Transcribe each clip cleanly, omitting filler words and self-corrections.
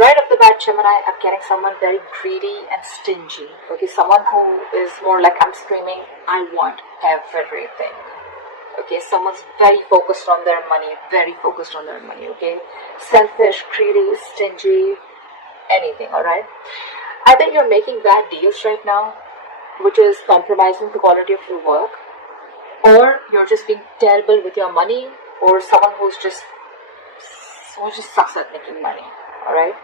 right off the bat, Gemini, I'm getting someone very greedy and stingy. Okay, someone who is more like I'm screaming, I want everything. Okay, someone's very focused on their money, okay? Selfish, greedy, stingy, anything, alright? Either you're making bad deals right now, which is compromising the quality of your work, or you're just being terrible with your money, or someone who just sucks at making money, alright?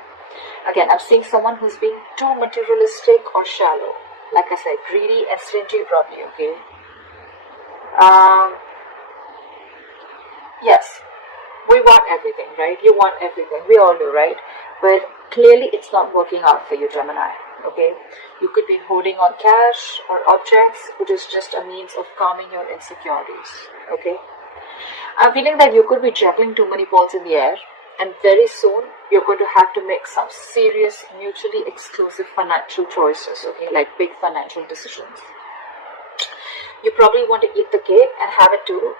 Again, I'm seeing someone who's being too materialistic or shallow. Like I said, greedy and stingy probably, okay? Yes, we want everything, right? You want everything. We all do, right? But clearly it's not working out for you, Gemini, okay? You could be holding on cash or objects, which is just a means of calming your insecurities, okay? I'm feeling that you could be juggling too many balls in the air, and very soon you're going to have to make some serious, mutually exclusive financial choices, okay? Like big financial decisions. You probably want to eat the cake and have it too,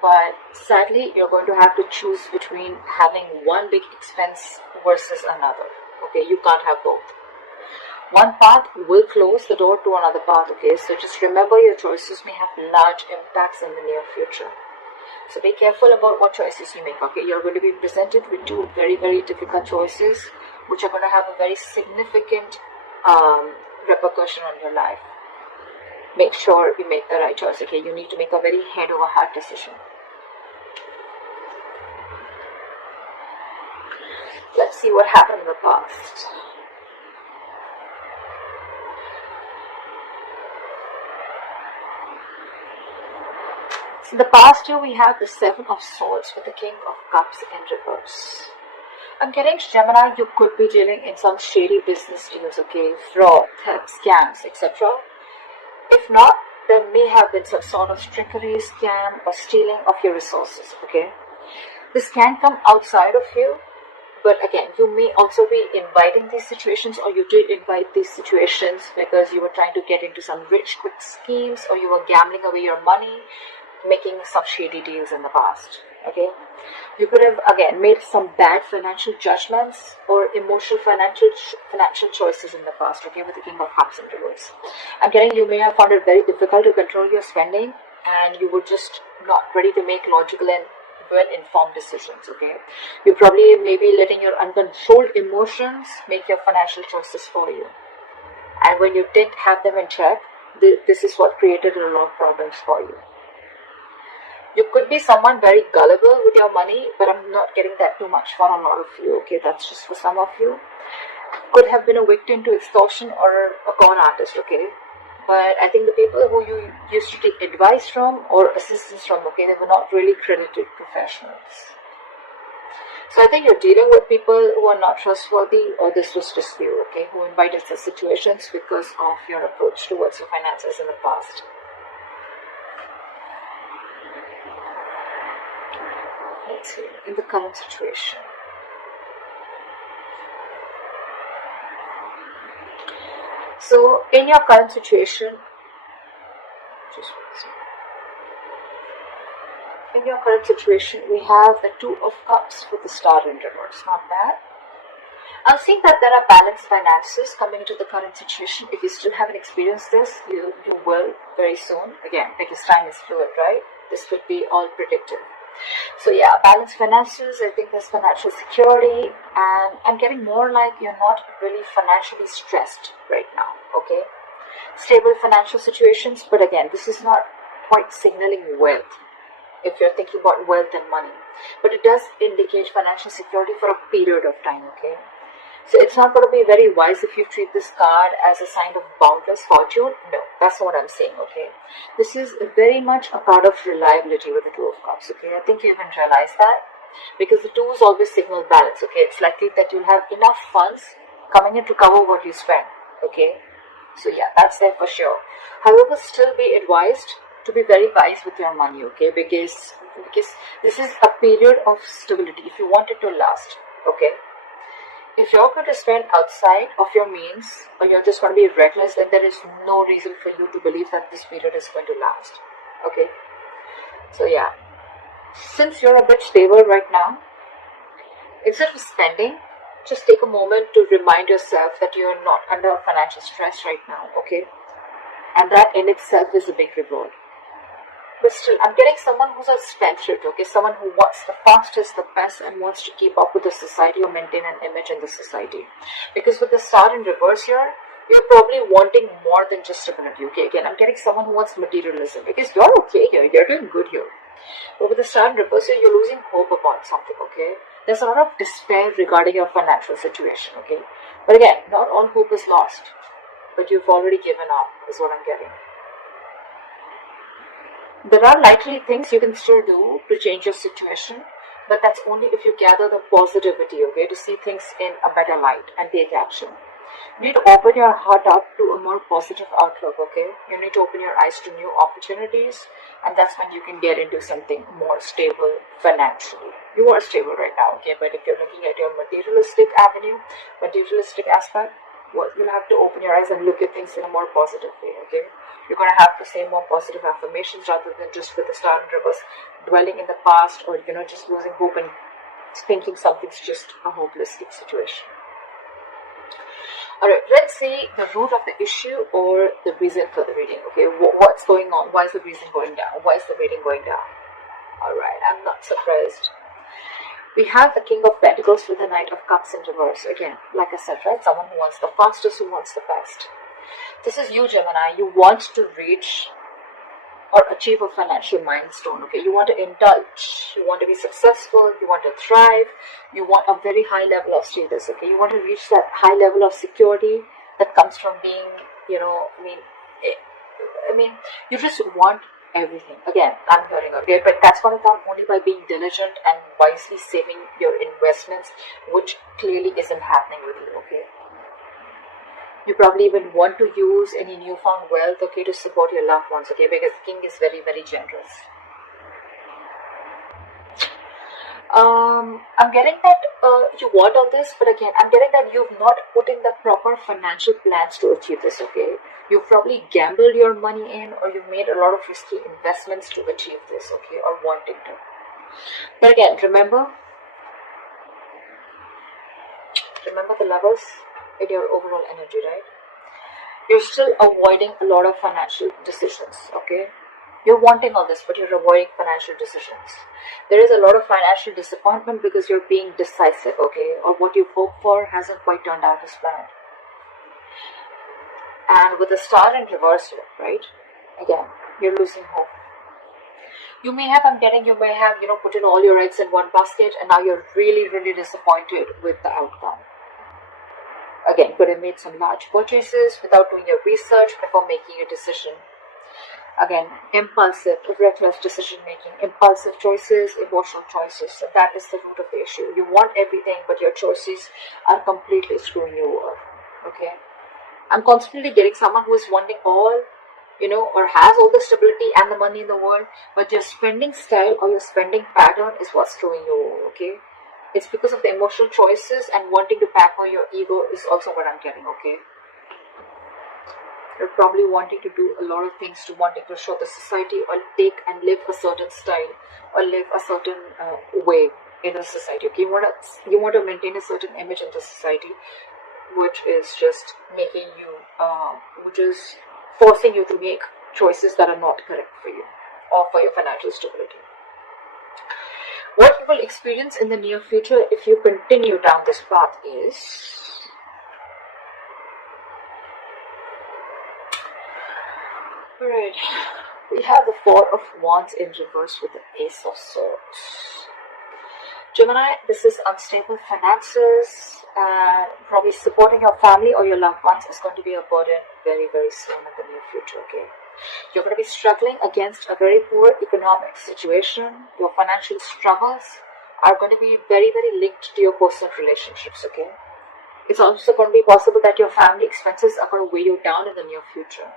but sadly you're going to have to choose between having one big expense versus another, okay? You can't have both. One path will close the door to another path, okay? So just remember, your choices may have large impacts in the near future. So be careful about what choices you make, okay? You're going to be presented with two very, very difficult choices, which are going to have a very significant repercussion on your life. Make sure you make the right choice, okay? You need to make a very head over heart decision. Let's see what happened in the past. In the past year, we have the Seven of Swords with the King of Cups in reverse. I'm getting, Gemini, you could be dealing in some shady business deals, okay? Fraud, theft, scams, etc. If not, there may have been some sort of trickery, scam, or stealing of your resources, okay? This can come outside of you, but again, you may also be inviting these situations, or you did invite these situations because you were trying to get into some rich, quick schemes, or you were gambling away your money, making some shady deals in the past, okay? You could have, again, made some bad financial judgments or emotional financial choices in the past, okay, with the King of Cups in reverse. I'm getting, you may have found it very difficult to control your spending, and you were just not ready to make logical and well-informed decisions, okay? You probably may be letting your uncontrolled emotions make your financial choices for you. And when you didn't have them in check, this is what created a lot of problems for you. You could be someone very gullible with your money, but I'm not getting that too much for a lot of you, okay? That's just for some of you. Could have been a victim to extortion or a con artist, okay? But I think the people who you used to take advice from or assistance from, okay, they were not really credited professionals. So I think you're dealing with people who are not trustworthy, or this was just you, okay, who invited such situations because of your approach towards your finances in the past. Let's see, in the current situation. So, in your current situation, we have the Two of Cups with the Star in reverse. Not bad. I'm seeing that there are balanced finances coming into the current situation. If you still haven't experienced this, you will very soon. Again, because time is fluid, right? This will be all predictive. So yeah, balanced finances, I think there's financial security, and I'm getting more like you're not really financially stressed right now, okay? Stable financial situations, but again, this is not quite signaling wealth, if you're thinking about wealth and money. But it does indicate financial security for a period of time, okay? So it's not going to be very wise if you treat this card as a sign of boundless fortune. No, that's not what I'm saying, okay? This is very much a card of reliability with the Two of Cups, okay? I think you even realize that, because the twos always signal balance, okay? It's likely that you'll have enough funds coming in to cover what you spend, okay? So yeah, that's there for sure. However, still be advised to be very wise with your money, okay? Because this is a period of stability if you want it to last, okay? If you're going to spend outside of your means, or you're just going to be reckless, then there is no reason for you to believe that this period is going to last. Okay? So yeah, since you're a bit stable right now, instead of spending, Just take a moment to remind yourself that you're not under financial stress right now, okay? And that in itself is a big reward. But still, I'm getting someone who's a spendthrift, okay? Someone who wants the fastest, the best, and wants to keep up with the society or maintain an image in the society. Because with the star in reverse here, you're probably wanting more than just stability, okay? Again, I'm getting someone who wants materialism. Because you're okay here, you're doing good here. But with the star in reverse here, you're losing hope about something, okay? There's a lot of despair regarding your financial situation, okay? But again, not all hope is lost. But you've already given up, is what I'm getting. There are likely things you can still do to change your situation, but that's only if you gather the positivity, okay, to see things in a better light and take action. You need to open your heart up to a more positive outlook, okay? You need to open your eyes to new opportunities, and that's when you can get into something more stable financially. You are stable right now, okay? But if you're looking at your materialistic avenue, materialistic aspect, well, you'll have to open your eyes and look at things in a more positive way, okay? You're going to have to say more positive affirmations rather than just with the star in reverse, dwelling in the past, or, just losing hope and thinking something's just a hopeless situation. Alright, let's see the root of the issue or the reason for the reading, okay? What's going on? Why is the reason going down? Why is the reading going down? Alright, I'm not surprised. We have the King of Pentacles with the Knight of Cups in reverse. Again, like I said, right? Someone who wants the fastest, who wants the best. This is you, Gemini. You want to reach or achieve a financial milestone, okay? You want to indulge. You want to be successful. You want to thrive. You want a very high level of status, okay? You want to reach that high level of security that comes from being, you just want everything. Again, I'm hearing, okay? But that's going to come only by being diligent and wisely saving your investments, which clearly isn't happening with you, okay? You probably even want to use any newfound wealth, okay, to support your loved ones, okay, because the King is very, very generous. I'm getting that you want all this, but again, I'm getting that you've not put in the proper financial plans to achieve this, okay? You've probably gambled your money in, or you've made a lot of risky investments to achieve this, okay, or wanting to. But again, remember the levels in your overall energy, right? You're still avoiding a lot of financial decisions, okay? You're wanting all this, but you're avoiding financial decisions. There is a lot of financial disappointment because you're being decisive, okay? Or what you hoped for hasn't quite turned out as planned. And with the star in reverse here, right? Again, you're losing hope. You may have put in all your eggs in one basket, and now you're really, really disappointed with the outcome. Again, could have made some large purchases without doing your research before making a decision. Again, impulsive, reckless decision making, impulsive choices, emotional choices. And that is the root of the issue. You want everything, but your choices are completely screwing you over. Okay? I'm constantly getting someone who is wanting all, or has all the stability and the money in the world, but your spending style or your spending pattern is what's screwing you over, okay? It's because of the emotional choices and wanting to pamper your ego is also what I'm getting, okay? You're probably wanting to do a lot of things to wanting to show the society or take and live a certain style or live a certain way in a society, okay? You want to maintain a certain image in the society, which is just making you, which is forcing you to make choices that are not correct for you or for your financial stability. What you will experience in the near future if you continue down this path is alright, we have the Four of Wands in reverse with the Ace of Swords. Gemini, this is unstable finances, and probably supporting your family or your loved ones is going to be a burden very, very soon in the near future, okay? You're going to be struggling against a very poor economic situation. Your financial struggles are going to be very, very linked to your personal relationships, okay? It's also going to be possible that your family expenses are going to weigh you down in the near future.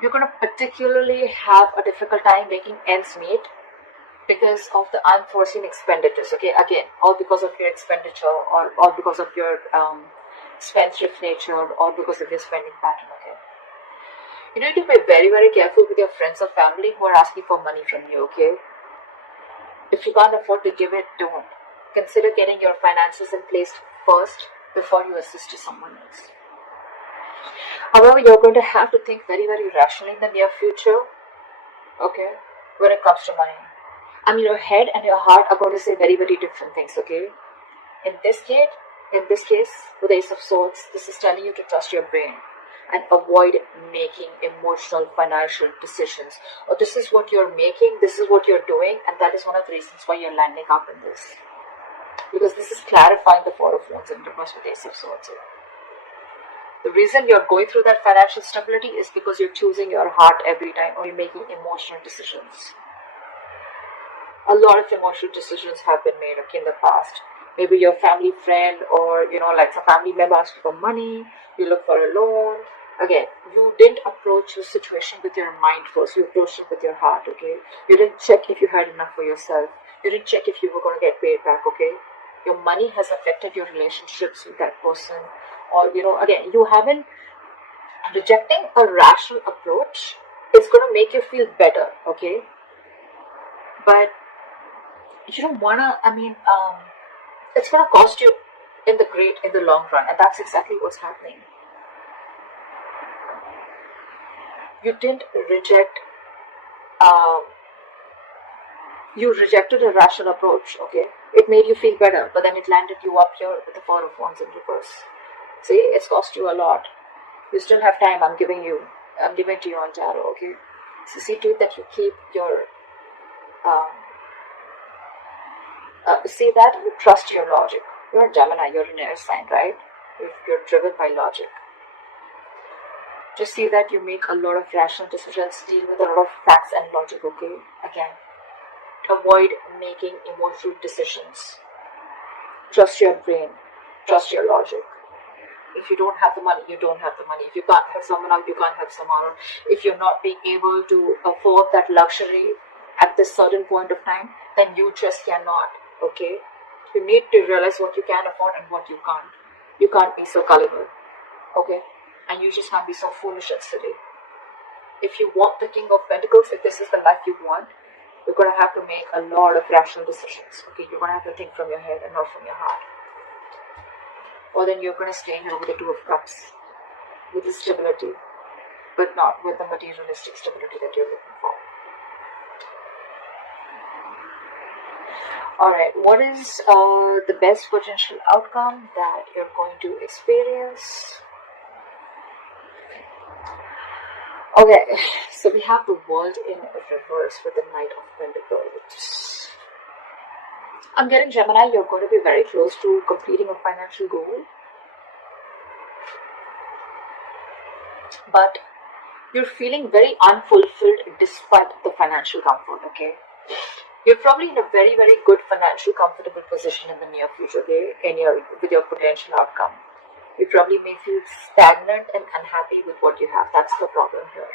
You're going to particularly have a difficult time making ends meet because of the unforeseen expenditures, okay? Again, all because of your expenditure or all because of your spendthrift nature or because of your spending pattern, okay? You need to be very, very careful with your friends or family who are asking for money from you, okay? If you can't afford to give it, don't. Consider getting your finances in place first before you assist to someone else. However, you're going to have to think very, very rationally in the near future, okay, when it comes to money. I mean, your head and your heart are going to say very, very different things, okay? In this case, with the Ace of Swords, this is telling you to trust your brain and avoid making emotional financial decisions. Or this is what you're making, this is what you're doing, and that is one of the reasons why you're landing up in this. Because this is clarifying the Four of Wands in reverse with the Ace of Swords. The reason you're going through that financial stability is because you're choosing your heart every time, or you're making emotional decisions. A lot of emotional decisions have been made, okay, in the past. Maybe your family friend, or like some family member asks you for money, you look for a loan. Again, you didn't approach the situation with your mind first, you approached it with your heart, okay? You didn't check if you had enough for yourself. You didn't check if you were going to get paid back, okay? Your money has affected your relationships with that person. Or, again, you haven't, rejecting a rational approach is going to make you feel better, okay? But you don't want to, it's going to cost you in the long run, and that's exactly what's happening. You didn't reject, you rejected a rational approach, okay? It made you feel better, but then it landed you up here with the Four of Wands in reverse. See, it's cost you a lot. You still have time. I'm giving it to you on tarot, okay? So see to it that you keep your, see that you trust your logic. You're a Gemini, you're an air sign, right? You're driven by logic. Just see that you make a lot of rational decisions, deal with a lot of facts and logic, okay? Again, avoid making emotional decisions. Trust your brain, trust your logic. If you don't have the money, you don't have the money. If you can't help someone out, you can't help someone out. If you're not being able to afford that luxury at this certain point of time, then you just cannot, okay? You need to realize what you can afford and what you can't. You can't be so gullible, okay? And you just can't be so foolish and silly. If you want the King of Pentacles, if this is the life you want, you're going to have to make a lot of rational decisions, okay? You're going to have to think from your head and not from your heart. Or then you're going to stay here with the Two of Cups, with the stability, but not with the materialistic stability that you're looking for. Alright, what is the best potential outcome that you're going to experience? Okay, so we have the World in reverse with the Knight of Pentacles. I'm getting Gemini, you're going to be very close to completing a financial goal. But you're feeling very unfulfilled despite the financial comfort, okay? You're probably in a very, very good financial comfortable position in the near future, okay? With your potential outcome. You probably may feel stagnant and unhappy with what you have. That's the problem here.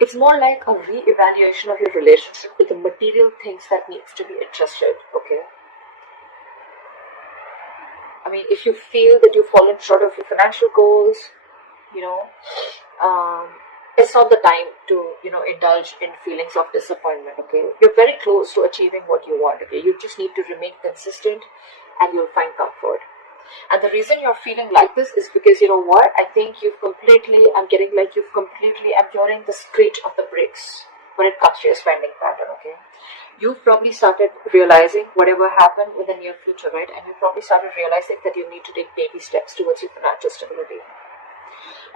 It's more like a re-evaluation of your relationship with the material things that needs to be adjusted, okay? I mean, if you feel that you've fallen short of your financial goals, it's not the time to, indulge in feelings of disappointment, okay? You're very close to achieving what you want, okay? You just need to remain consistent and you'll find comfort. And the reason you're feeling like this is because, you know what? I think I'm hearing the screech of the brakes when it comes to your spending pattern, okay? You've probably started realizing whatever happened in the near future, right? And you've probably started realizing that you need to take baby steps towards your financial stability.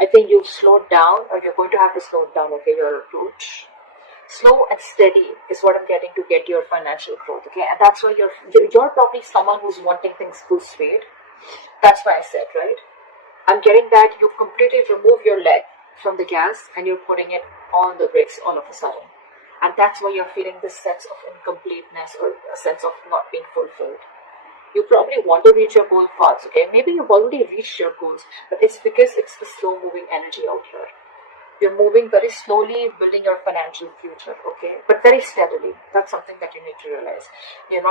I think you've slowed down, or you're going to have to slow down, okay, your approach. Slow and steady is what I'm getting to get your financial growth, okay? And that's why you're probably someone who's wanting things full speed. That's why I said, right? I'm getting that you've completely removed your leg from the gas and you're putting it on the brakes all of a sudden. And that's why you're feeling this sense of incompleteness or a sense of not being fulfilled. You probably want to reach your goal fast, okay? Maybe you've already reached your goals, but it's because it's the slow-moving energy out here. You're moving very slowly, building your financial future, okay? But very steadily. That's something that you need to realize. You're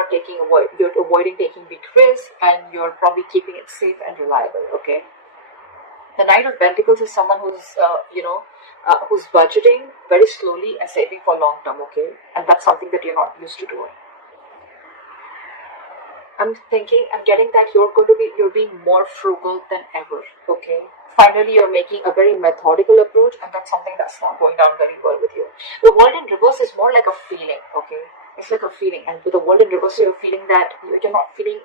avoiding taking big risks, and you're probably keeping it safe and reliable, okay? The Knight of Pentacles is someone who's, who's budgeting very slowly and saving for long term, okay? And that's something that you're not used to doing. I'm getting that you're being more frugal than ever, okay? Finally, you're making a very methodical approach, and that's something that's not going down very well with you. The world in reverse is more like a feeling, okay? It's like a feeling, and with the world in reverse, you're feeling that you're not feeling,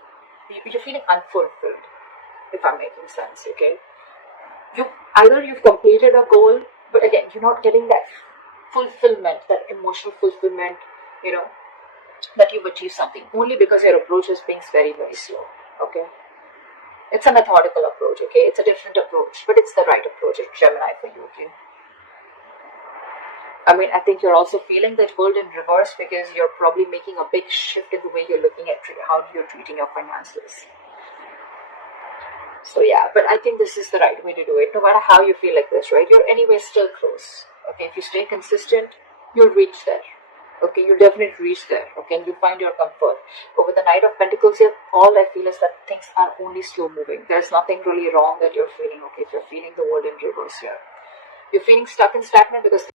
you're feeling unfulfilled, if I'm making sense, okay? Either you've completed a goal, but again, you're not getting that fulfillment, that emotional fulfillment, you know, that you've achieved something, only because your approach is being very, very slow, okay? It's a methodical approach, okay? It's a different approach, but it's the right approach. It's Gemini for you, okay? I mean, I think you're also feeling that world in reverse because you're probably making a big shift in the way you're looking at how you're treating your finances. So yeah, but I think this is the right way to do it. No matter how you feel like this, right? You're anyway still close, okay? If you stay consistent, you'll reach there. Okay, you'll definitely reach there, okay, and you'll find your comfort. But with the Knight of Pentacles here, all I feel is that things are only slow moving. There's nothing really wrong that you're feeling, okay, if you're feeling the world in reverse here. You're feeling stuck and stagnant because